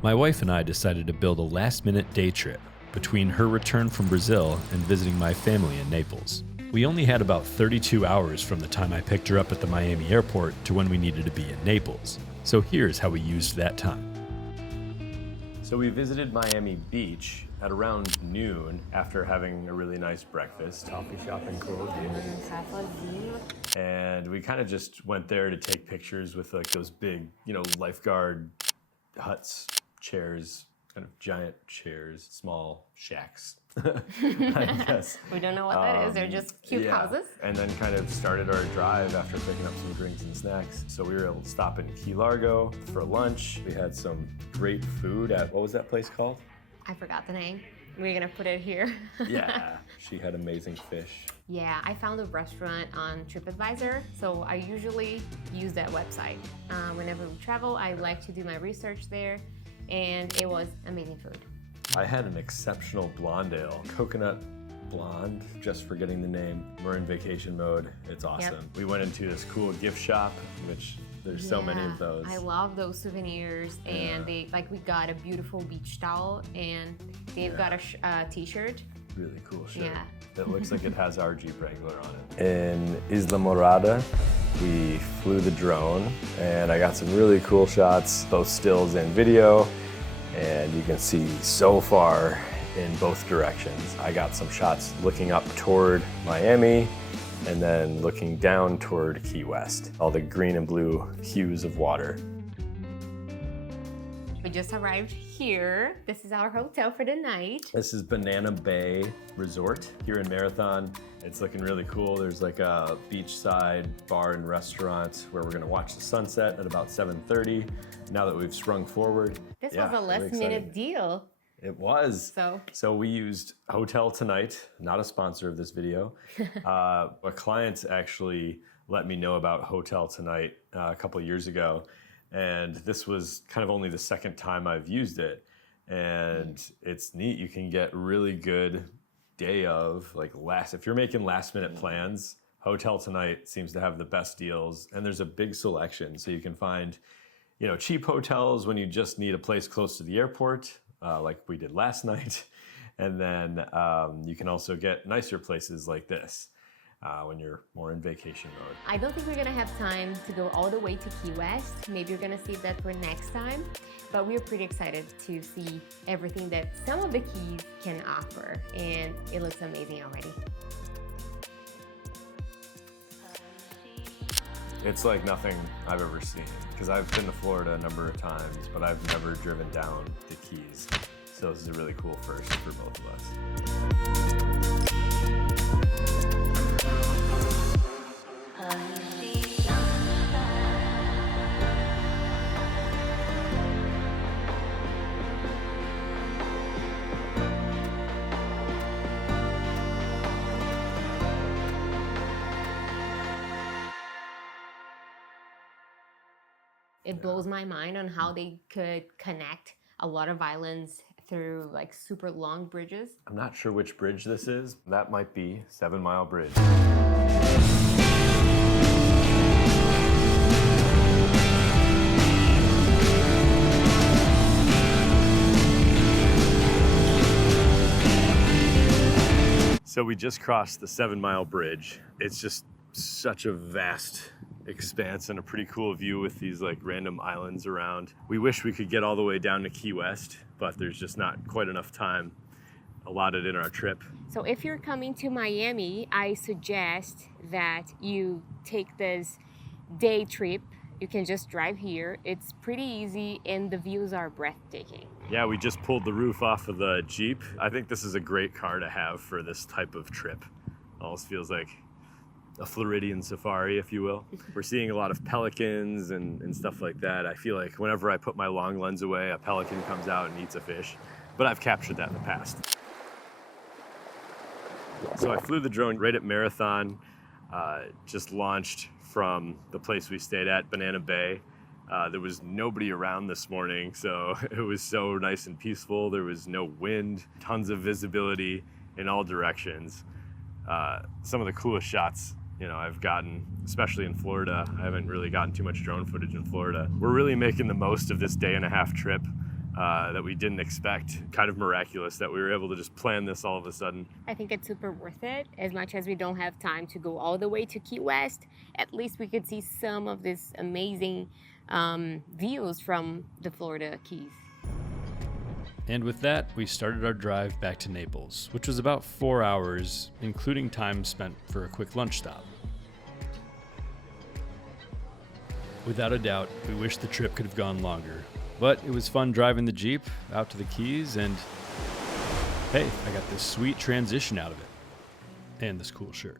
My wife and I decided to build a last-minute day trip between her return from Brazil and visiting my family in Naples. We only had about 32 hours from the time I picked her up at the Miami airport to when we needed to be in Naples. So here's how we used that time. So we visited Miami Beach at around noon after having a really nice breakfast. Coffee shop and cool. And we kind of just went there to take pictures with like those big, lifeguard huts, chairs, kind of giant chairs, small shacks, I guess. We don't know what that is. They're just cute houses. And then kind of started our drive after picking up some drinks and snacks. So we were able to stop in Key Largo for lunch. We had some great food at, what was that place called? I forgot the name. We're gonna put it here. Yeah, she had amazing fish. Yeah, I found a restaurant on TripAdvisor, so I usually use that website. Whenever we travel, I like to do my research there, and it was amazing food. I had an exceptional blonde ale, coconut blonde, just forgetting the name. We're in vacation mode, it's awesome. Yep. We went into this cool gift shop, which there's so many of those. I love those souvenirs, and we got a beautiful beach towel, and they've got a t-shirt. Really cool shirt. Yeah. That looks like it has our Jeep Wrangler on it. In Isla Morada, we flew the drone, and I got some really cool shots, both stills and video, and you can see so far in both directions. I got some shots looking up toward Miami, and then looking down toward Key West, all the green and blue hues of water. We just arrived here. This is our hotel for the night. This is Banana Bay Resort here in Marathon. It's looking really cool. There's like a beachside bar and restaurant where we're gonna watch the sunset at about 7:30. Now that we've sprung forward. This was a last-minute deal. It was. So we used Hotel Tonight, not a sponsor of this video. A client actually let me know about Hotel Tonight a couple of years ago, and this was kind of only the second time I've used it. And it's neat. You can get really good day of, if you're making last minute plans, Hotel Tonight seems to have the best deals, and there's a big selection. So you can find, cheap hotels when you just need a place close to the airport, like we did last night. And then you can also get nicer places like this when you're more in vacation mode. I don't think we're gonna have time to go all the way to Key West. Maybe we're gonna save that for next time. But we're pretty excited to see everything that some of the keys can offer. And it looks amazing already. It's like nothing I've ever seen, because I've been to Florida a number of times, but I've never driven down the Keys. So this is a really cool first for both of us. It blows my mind on how they could connect a lot of islands through super long bridges. I'm not sure which bridge this is. That might be 7 Mile Bridge. So we just crossed the 7 Mile Bridge. It's just such a vast expanse and a pretty cool view with these random islands around. We wish we could get all the way down to Key West, but there's just not quite enough time allotted in our trip. So if you're coming to Miami, I suggest that you take this day trip. You can just drive here. It's pretty easy and the views are breathtaking. Yeah, we just pulled the roof off of the Jeep. I think this is a great car to have for this type of trip. Almost feels like a Floridian safari, if you will. We're seeing a lot of pelicans and stuff like that. I feel like whenever I put my long lens away, a pelican comes out and eats a fish. But I've captured that in the past. So I flew the drone right at Marathon, just launched from the place we stayed at, Banana Bay. There was nobody around this morning, so it was so nice and peaceful. There was no wind, tons of visibility in all directions. Some of the coolest shots I've gotten, especially in Florida. I haven't really gotten too much drone footage in Florida. We're really making the most of this day and a half trip. that we didn't expect. Kind of miraculous that we were able to just plan this all of a sudden. I think it's super worth it. As much as we don't have time to go all the way to Key West, at least we could see some of these amazing views from the Florida Keys. And with that, we started our drive back to Naples, which was about 4 hours, including time spent for a quick lunch stop. Without a doubt, we wish the trip could have gone longer, but it was fun driving the Jeep out to the Keys, and hey, I got this sweet transition out of it, and this cool shirt.